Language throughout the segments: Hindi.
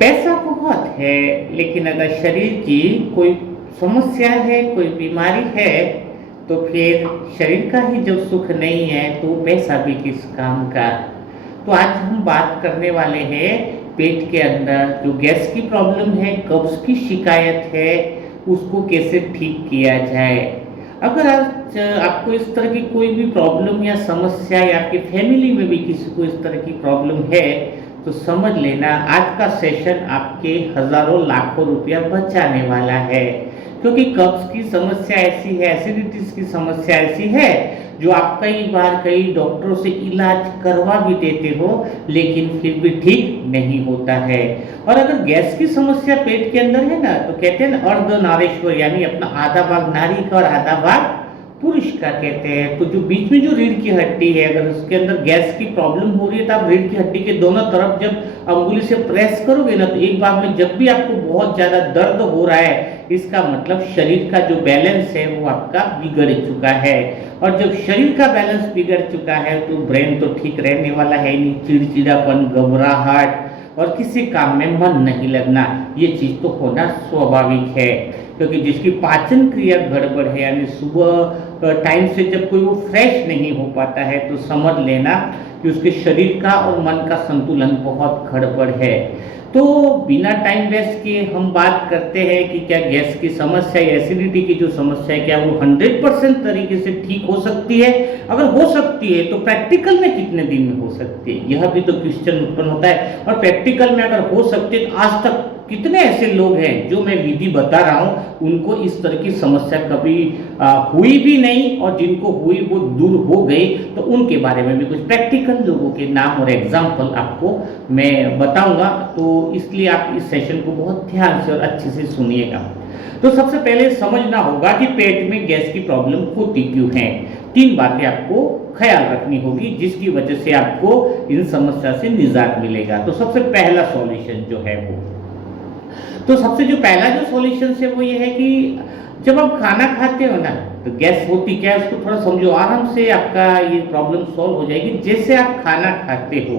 पैसा बहुत है, लेकिन अगर शरीर की कोई समस्या है, कोई बीमारी है, तो फिर शरीर का ही जब सुख नहीं है तो पैसा भी किस काम का। तो आज हम बात करने वाले हैं पेट के अंदर जो गैस की प्रॉब्लम है, कब्ज की शिकायत है, उसको कैसे ठीक किया जाए। अगर आज आपको इस तरह की कोई भी प्रॉब्लम या समस्या या आपकी फैमिली में भी किसी को इस तरह की प्रॉब्लम है, तो समझ लेना आज का सेशन आपके हजारों लाखों रुपया बचाने वाला है। क्योंकि कब्ज की समस्या ऐसी है, एसिडिटीज की समस्या ऐसी है जो आप कई बार कई डॉक्टरों से इलाज करवा भी देते हो, लेकिन फिर भी ठीक नहीं होता है। और अगर गैस की समस्या पेट के अंदर है ना, तो कहते हैं ना अर्धनारीश्वर, यानी अपना आधा भाग नारी का और आधा भाग पुरुष का कहते हैं। तो जो बीच में जो रीढ़ की हड्डी है, अगर उसके अंदर गैस की प्रॉब्लम हो रही है, तो आप रीढ़ की हड्डी के दोनों तरफ जब अंगुली से प्रेस करोगे ना, तो एक भाग में जब भी आपको बहुत ज्यादा दर्द हो रहा है, इसका मतलब शरीर का जो बैलेंस है वो आपका बिगड़ चुका है। और जब शरीर का बैलेंस बिगड़ चुका है तो ब्रेन तो ठीक रहने वाला है नहीं, चिड़चिड़ापन, घबराहट और किसी काम में मन नहीं लगना, ये चीज तो होना स्वाभाविक है। क्योंकि जिसकी पाचन क्रिया गड़बड़ है, यानी सुबह टाइम से जब कोई वो फ्रेश नहीं हो पाता है, तो समझ लेना कि उसके शरीर का और मन का संतुलन बहुत गड़बड़ है। तो बिना टाइम वेस्ट किए हम बात करते हैं कि क्या गैस की समस्या या एसिडिटी की जो समस्या है, क्या वो 100% तरीके से ठीक हो सकती है। अगर हो सकती है तो प्रैक्टिकल में कितने दिन में हो सकती है, यह भी तो क्वेश्चन उत्पन्न होता है। और प्रैक्टिकल में अगर हो सकती है तो आज तक कितने ऐसे लोग हैं जो मैं विधि बता रहा हूं, उनको इस तरह की समस्या कभी हुई भी नहीं, और जिनको हुई वो दूर हो गई। तो उनके बारे में भी कुछ प्रैक्टिकल लोगों के नाम और एग्जाम्पल आपको मैं बताऊंगा। तो इसलिए आप इस सेशन को बहुत ध्यान से और अच्छे से सुनिएगा। तो सबसे पहले समझना होगा कि पेट में गैस की प्रॉब्लम होती क्यों है। 3 बातें आपको ख्याल रखनी होगी जिसकी वजह से आपको इन समस्या से निजात मिलेगा। तो सबसे पहला सॉल्यूशन जो है वो, तो सबसे जो पहला जो सॉल्यूशन है वो ये है कि जब आप खाना खाते हो ना, तो गैस होती क्या है उसको थोड़ा समझो, आराम से आपका ये प्रॉब्लम सॉल्व हो जाएगी। जैसे आप खाना खाते हो,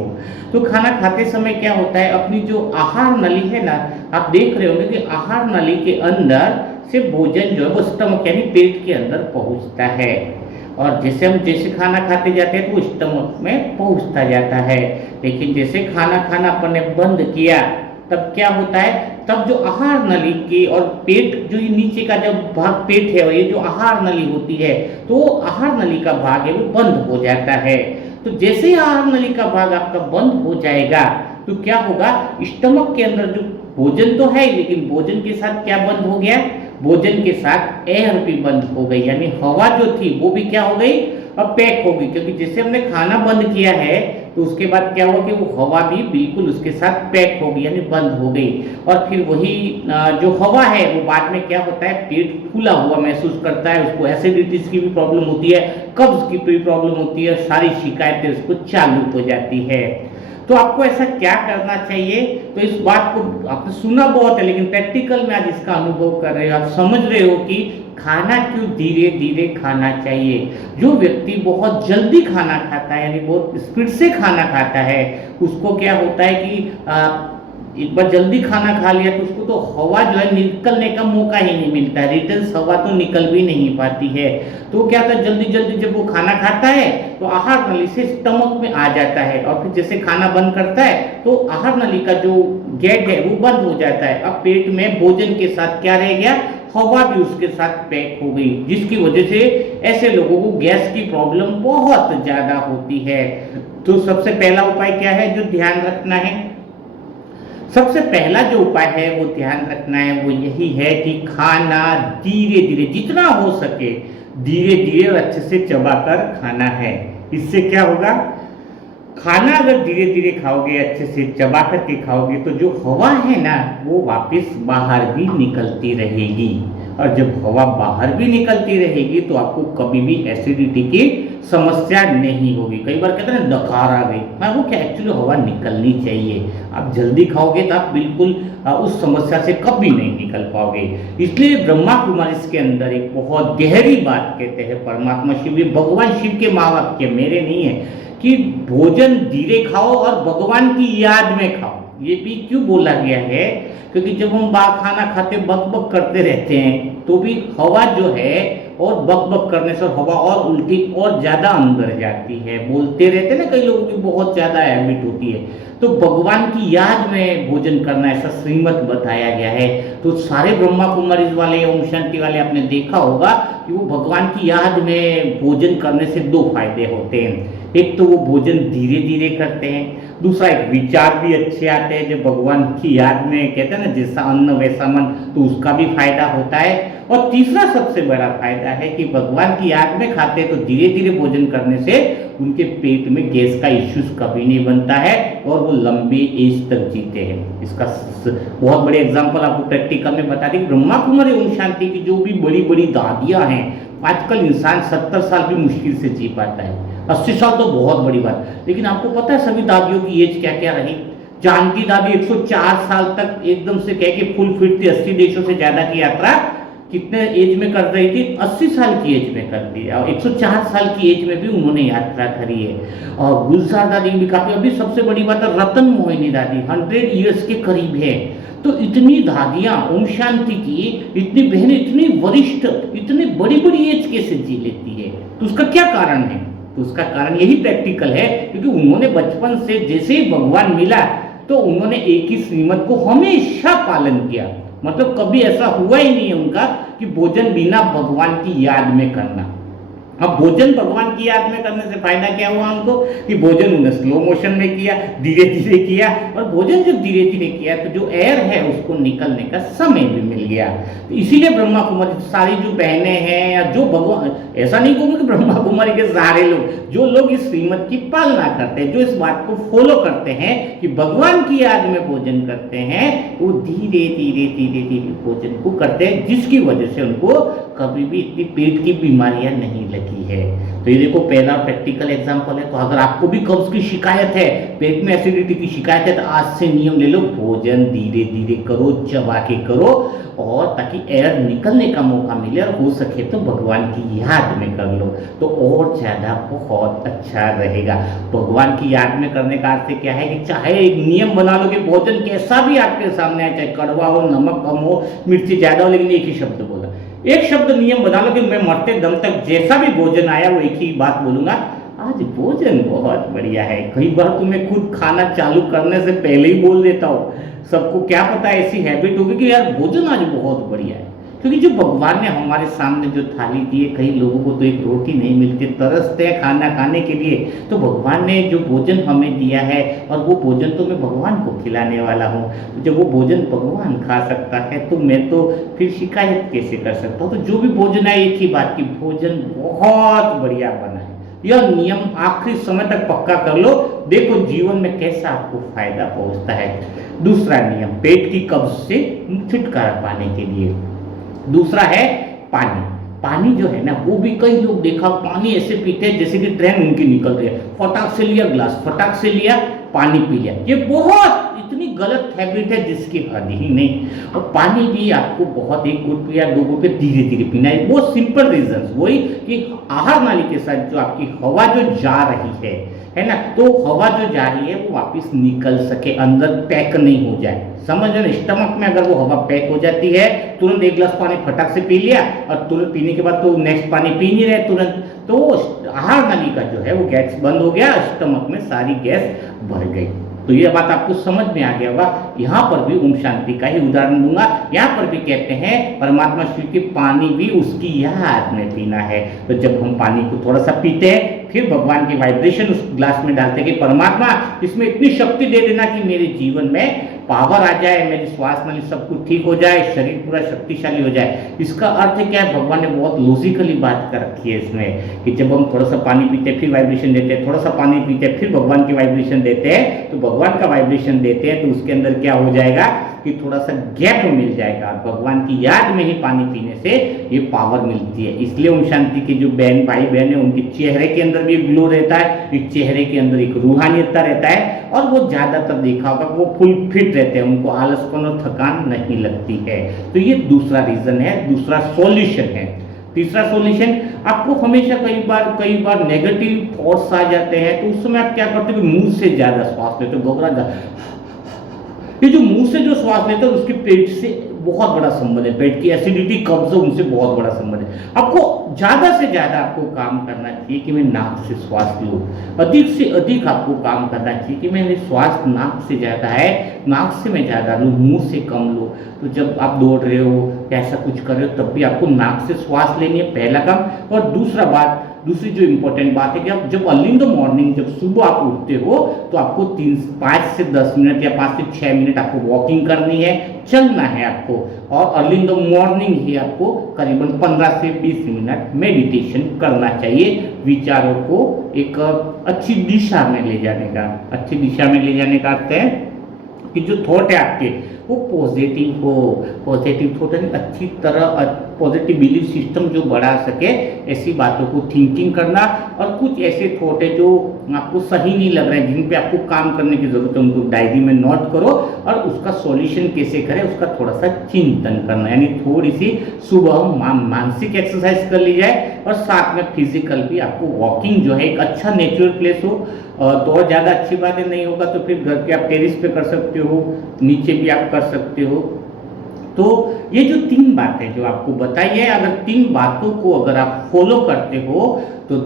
तो खाना खाते समय क्या होता है, अपनी जो आहार नली है ना, आप देख रहे होंगे कि आहार नली के अंदर से भोजन जो है वो स्टमक यानी पेट के अंदर पहुंचता है। और जैसे खाना खाते जाते हैं तो वो स्टमक में पहुंचता जाता है। लेकिन जैसे खाना खाना अपन ने बंद किया, तब क्या होता है, तब जो आहार नली के और पेट जो ये नीचे का जब भाग पेट है, और ये जो आहार नली होती है, तो आहार नली का भाग है वो बंद हो जाता है। तो जैसे ही आहार नली का भाग आपका बंद हो जाएगा, तो क्या होगा, स्टमक के अंदर जो भोजन तो है, लेकिन भोजन के साथ क्या बंद हो गया, भोजन के साथ एयर भी बंद हो गई, यानी हवा जो थी वो भी क्या हो गई, अब पैक हो गई। क्योंकि जैसे हमने खाना बंद किया है, तो उसके बाद क्या हुआ कि वो हवा भी बिल्कुल उसके साथ पैक हो गई, यानी बंद हो गई। और फिर वही जो हवा है वो बाद में क्या होता है, पेट फूला हुआ महसूस करता है, उसको एसिडिटीज की भी प्रॉब्लम होती है, कब्ज की भी प्रॉब्लम होती है, सारी शिकायतें उसको चालू हो जाती है। तो आपको ऐसा क्या करना चाहिए, तो इस बात को आपने सुना बहुत है, लेकिन प्रैक्टिकल में आज इसका अनुभव कर रहे हो, आप समझ रहे हो कि खाना क्यों धीरे धीरे खाना चाहिए। जो व्यक्ति बहुत जल्दी खाना खाता है, यानी बहुत स्पीड से खाना खाता है, उसको क्या होता है कि एक बार जल्दी खाना खा लिया तो उसको तो हवा जो है निकलने का मौका ही नहीं मिलता है, रिटर्न हवा तो निकल भी नहीं पाती है। तो क्या होता है, जल्दी जल्दी जब वो खाना खाता है तो आहार नली से स्टमक में आ जाता है, और फिर जैसे खाना बंद करता है तो आहार नली का जो गेट है वो बंद हो जाता है। अब पेट में भोजन के साथ क्या रह गया, हवा भी उसके साथ पैक हो गई, जिसकी वजह से ऐसे लोगों को गैस की प्रॉब्लम बहुत ज्यादा होती है। तो सबसे पहला उपाय क्या है जो ध्यान रखना है, सबसे पहला जो उपाय है वो ध्यान रखना है वो यही है कि खाना धीरे धीरे, जितना हो सके धीरे धीरे और अच्छे से चबाकर खाना है। इससे क्या होगा, खाना अगर धीरे धीरे खाओगे, अच्छे से चबा करके खाओगे, तो जो हवा है ना वो वापस बाहर भी निकलती रहेगी। और जब हवा बाहर भी निकलती रहेगी तो आपको कभी भी एसिडिटी की समस्या नहीं होगी। कई बार कहते हैं डकार आ गई, मैं वो क्या, एक्चुअली हवा निकलनी चाहिए। आप जल्दी खाओगे तो आप बिल्कुल उस समस्या से कभी नहीं निकल पाओगे। इसलिए ब्रह्मा कुमारी के अंदर एक बहुत गहरी बात कहते हैं परमात्मा शिव, भगवान शिव के महावाक्य, मेरे नहीं है, कि भोजन धीरे खाओ और भगवान की याद में खाओ। ये भी क्यों बोला गया है, क्योंकि जब हम खाना खाते बक बक करते रहते हैं तो भी हवा जो है और बक बक करने से हवा और उल्टी और ज्यादा अंदर जाती है। बोलते रहते हैं ना, कई लोगों की बहुत ज्यादा हैबिट होती है। तो भगवान की याद में भोजन करना ऐसा श्रीमत बताया गया है। तो सारे ब्रह्मा कुमारीज वाले ओम शांति वाले आपने देखा होगा कि वो भगवान की याद में भोजन करने से दो फायदे होते हैं। एक तो वो भोजन धीरे धीरे करते हैं, दूसरा एक विचार भी अच्छे आते हैं। जब भगवान की याद में कहते हैं ना, जैसा अन्न वैसा मन, तो उसका भी फायदा होता है। और तीसरा सबसे बड़ा फायदा है कि भगवान की याद में खाते हैं तो धीरे धीरे भोजन करने से उनके पेट में गैस का इश्यूज कभी नहीं बनता है और वो लंबी एज तक जीते हैं। इसका बहुत बड़े एग्जाम्पल आपको प्रैक्टिकल में बता दें। ब्रह्मा कुमारी ओम शांति की जो भी बड़ी बड़ी दादियां हैं, आजकल इंसान 70 साल भी मुश्किल से जी पाता है, 80 साल तो बहुत बड़ी बात। लेकिन आपको पता है सभी दादियों की एज क्या क्या रही? जानकी दादी 104 साल तक एकदम से कह के फुल फिट थी, 80 देशों से ज्यादा की यात्रा कितने एज में कर रही थी? 80 साल की एज में कर दी, और 104 साल की एज में भी उन्होंने यात्रा करी है। और गुलजार दादी भी काफी, अभी सबसे बड़ी बात है रतन मोहिनी दादी 100 ईयर्स के करीब है। तो इतनी दादियां ओम शांति की, इतनी बहनें इतनी वरिष्ठ, इतनी बड़ी बड़ी एज कैसे जी लेती है? तो उसका क्या कारण है? तो उसका कारण यही प्रैक्टिकल है, क्योंकि उन्होंने बचपन से जैसे ही भगवान मिला तो उन्होंने एक ही श्रीमत को हमेशा पालन किया। मतलब कभी ऐसा हुआ ही नहीं है उनका कि भोजन बिना भगवान की याद में करना। अब भोजन भगवान की याद में करने से फायदा क्या हुआ उनको, कि भोजन उन्हें स्लो मोशन में किया, धीरे धीरे किया, और भोजन जब धीरे धीरे किया तो जो एयर है उसको निकलने का समय भी मिल गया। तो इसीलिए ब्रह्मा कुमारी सारी जो बहनें हैं या जो भगवान, ऐसा नहीं कहूँगा कि ब्रह्मा कुमारी के सारे लोग, जो लोग इस श्रीमत की पालना करते हैं, जो इस बात को फॉलो करते हैं कि भगवान की याद में भोजन करते हैं, वो धीरे धीरे धीरे धीरे भोजन को करते हैं, जिसकी वजह से उनको कभी भी इतनी पेट की बीमारियां नहीं लगी है। तो ये देखो पहला प्रैक्टिकल एग्जांपल है। तो अगर आपको भी कब्ज की शिकायत है, पेट में एसिडिटी की शिकायत है, तो आज से नियम ले लो, भोजन धीरे धीरे करो, चबा के करो, और ताकि एयर निकलने का मौका मिले, और हो सके तो भगवान की याद में कर लो तो और ज्यादा बहुत अच्छा रहेगा। भगवान की याद में करने का अर्थ क्या है कि चाहे एक नियम बना लो कि भोजन कैसा भी आपके सामने आए, चाहे कड़वा हो, नमक कम हो, मिर्ची ज्यादा हो, लेकिन एक ही शब्द बोला, एक शब्द नियम बना लो कि मैं मरते दम तक जैसा भी भोजन आया वो एक ही बात बोलूंगा, आज भोजन बहुत बढ़िया है। कई बार तो मैं खुद खाना चालू करने से पहले ही बोल देता हूँ, सबको क्या पता ऐसी हैबिट होगी कि यार भोजन आज बहुत बढ़िया है। क्योंकि जो भगवान ने हमारे सामने जो थाली दी है, कई लोगों को तो एक रोटी नहीं मिलती, तरसते हैं खाना खाने के लिए, तो भगवान ने जो भोजन हमें दिया है, और वो भोजन तो मैं भगवान को खिलाने वाला हूँ। तो जब वो भोजन भगवान खा सकता है तो मैं तो फिर शिकायत कैसे कर सकता हूँ? तो जो भी भोजन है, एक ही बात की भोजन बहुत बढ़िया बना है। यह नियम आखिरी समय तक पक्का कर लो, देखो जीवन में कैसा आपको फायदा पहुंचता है। दूसरा नियम, पेट की कब्ज से छुटकारा पाने के लिए, दूसरा है पानी। पानी जो है ना, वो भी कई लोग देखा पानी ऐसे पीते हैं जैसे कि ट्रेन उनकी निकल रही है, फटाक से लिया गिलास, फटाक से लिया पानी पी लिया। ये बहुत इतनी गलत हैबिट है जिसकी हद ही नहीं। और पानी भी आपको बहुत, एक घुट या दो घुट धीरे धीरे पीना है। वो सिंपल रीजन वही कि आहार नाली के साथ जो आपकी हवा जो जा रही है ना, तो हवा जो जा रही है वो वापस निकल सके, अंदर पैक नहीं हो जाए। समझ रहे, स्टमक में अगर वो हवा पैक हो जाती है, तुरंत एक गिलास पानी फटाक से पी लिया, और तुरंत पीने के बाद तो नेक्स्ट पानी पी नहीं रहे तुरंत, तो आहार नाली का जो है वो गैस बंद हो गया, स्टमक में सारी गैस भर गई। तो ये बात आपको समझ में आ गया होगा। यहाँ पर भी ओम शांति का ही उदाहरण दूंगा। यहाँ पर भी कहते हैं परमात्मा शिव की पानी भी उसकी याद में पीना है। तो जब हम पानी को थोड़ा सा पीते हैं, फिर भगवान की वाइब्रेशन उस ग्लास में डालते हैं कि परमात्मा इसमें इतनी शक्ति दे देना कि मेरे जीवन में पावर आ जाए, मेरी श्वास नली सब कुछ ठीक हो जाए, शरीर पूरा शक्तिशाली हो जाए। इसका अर्थ क्या है? भगवान ने बहुत लॉजिकली बात कर रखी है इसमें कि जब हम थोड़ा सा पानी पीते हैं फिर वाइब्रेशन देते हैं, थोड़ा सा पानी पीते हैं फिर भगवान की वाइब्रेशन देते हैं, तो भगवान का वाइब्रेशन देते हैं तो उसके अंदर क्या हो जाएगा कि थोड़ा सा गैप मिल जाएगा। भगवान की याद में ही पानी पीने से ये पावर मिलती है। इसलिए ओम शांति के जो बहन भाई बहन है, उनके चेहरे के अंदर भी ग्लो रहता है, एक चेहरे के अंदर एक रूहानियत रहता है, और वो ज्यादातर देखा होगा वो फुल फिट रहते हैं, उनको आलसपन और थकान नहीं लगती है। तो ये दूसरा रीजन है, दूसरा सॉल्यूशन है। तीसरा सॉल्यूशन, आपको हमेशा कई बार नेगेटिव थॉट्स आ जाते हैं, तो उस समय आप क्या करते हो कि मुंह से ज्यादा श्वास लेते हो, घबरा ये जो मुंह से जो श्वास लेते हैं उसके पेट से बहुत बड़ा संबंध है, पेट की एसिडिटी कब्ज उनसे बहुत बड़ा संबंध है। आपको ज़्यादा से ज़्यादा आपको काम करना चाहिए कि मैं नाक से श्वास लूँ, अधिक से अधिक आपको काम करना चाहिए कि मैंने श्वास नाक से ज़्यादा है, नाक से मैं ज़्यादा लूँ, मुंह से कम लूँ। तो जब आप दौड़ रहे हो या ऐसा कुछ कर रहे हो तब भी आपको नाक से श्वास लेनी है, पहला काम। और दूसरी जो इम्पोर्टेंट बात है कि आप जब अर्ली इन द मॉर्निंग, जब सुबह आप उठते हो तो आपको 5 से 10 मिनट या 5 से 6 मिनट आपको वॉकिंग करनी है, चलना है आपको। और अर्ली इन द मॉर्निंग ही आपको करीबन 15 से 20 मिनट मेडिटेशन करना चाहिए, विचारों को एक अच्छी दिशा में ले जाने का। अच्छी दिशा में ले जाने का अर्थ है कि जो थॉट है आपके वो पॉजिटिव हो, पॉजिटिव थॉट यानी अच्छी तरह पॉजिटिव बिलीफ सिस्टम जो बढ़ा सके, ऐसी बातों को थिंकिंग करना। और कुछ ऐसे थॉट है जो आपको सही नहीं लग रहे हैं, जिन पे आपको काम करने की जरूरत है, उनको डायरी में नोट करो और उसका सॉल्यूशन कैसे करें उसका थोड़ा सा चिंतन करना। यानी थोड़ी सी सुबह मानसिक एक्सरसाइज कर ली जाए और साथ में फिजिकल भी आपको वॉकिंग जो है, एक अच्छा नेचुरल प्लेस हो तो और ज़्यादा अच्छी बात है। नहीं होगा तो फिर घर के आप टेरिस पे कर सकते हो, नीचे भी आप कर सकते हो। तो ये जो 3 बातें जो आपको बताई है, अगर 3 बातों को अगर आप फॉलो करते हो तो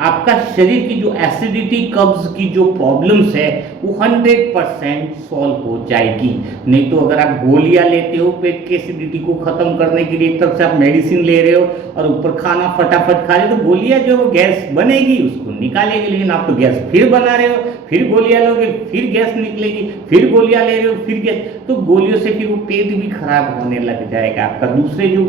आपका शरीर की जो एसिडिटी कब्ज की जो प्रॉब्लम्स है वो 100% सॉल्व हो जाएगी। नहीं तो अगर आप गोलियां लेते हो पेट की एसिडिटी को खत्म करने के लिए, एक तरफ से आप मेडिसिन ले रहे हो और ऊपर खाना फटाफट खा रहे हो, तो गोलियां जो वो गैस बनेगी उसको निकालेगी। लेकिन आप तो गैस फिर बना रहे हो, फिर गोलियां लोगे, फिर गैस निकलेगी, फिर गोलियां ले रहे हो, फिर गैस, तो गोलियों से फिर वो पेट भी खराब होने लग जाएगा आपका। दूसरे जो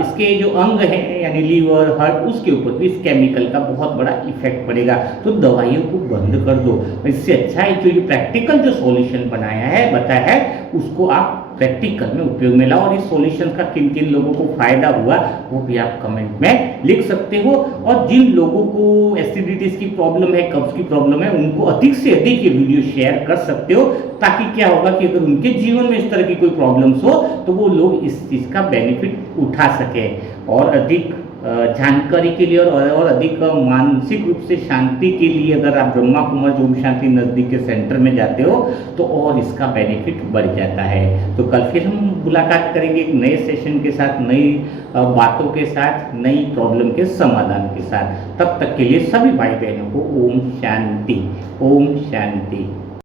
इसके जो अंग है यानी लीवर, हार्ट, उसके ऊपर भी इस केमिकल का बहुत बड़ा इफेक्ट पड़ेगा। तो दवाइयों को बंद कर दो। इससे अच्छा है जो ये प्रैक्टिकल जो सॉल्यूशन बताया है उसको आप प्रैक्टिकल में उपयोग में लाओ। और इस सॉल्यूशन का किन किन लोगों को फायदा हुआ वो भी आप कमेंट में लिख सकते हो। और जिन लोगों को एसिडिटीज की प्रॉब्लम है, कब्ज की प्रॉब्लम है, उनको अधिक से अधिक ये वीडियो शेयर कर सकते हो, ताकि क्या होगा कि अगर उनके जीवन में इस तरह की कोई प्रॉब्लम्स हो तो वो लोग इस चीज़ का बेनिफिट उठा सके। और अधिक जानकारी के लिए और अधिक मानसिक रूप से शांति के लिए अगर आप ब्रह्मा कुमार ओम शांति नज़दीक के सेंटर में जाते हो तो और इसका बेनिफिट बढ़ जाता है। तो कल फिर हम मुलाकात करेंगे एक नए सेशन के साथ, नई बातों के साथ, नई प्रॉब्लम के समाधान के साथ। तब तक के लिए सभी भाई बहनों को ओम शांति, ओम शांति।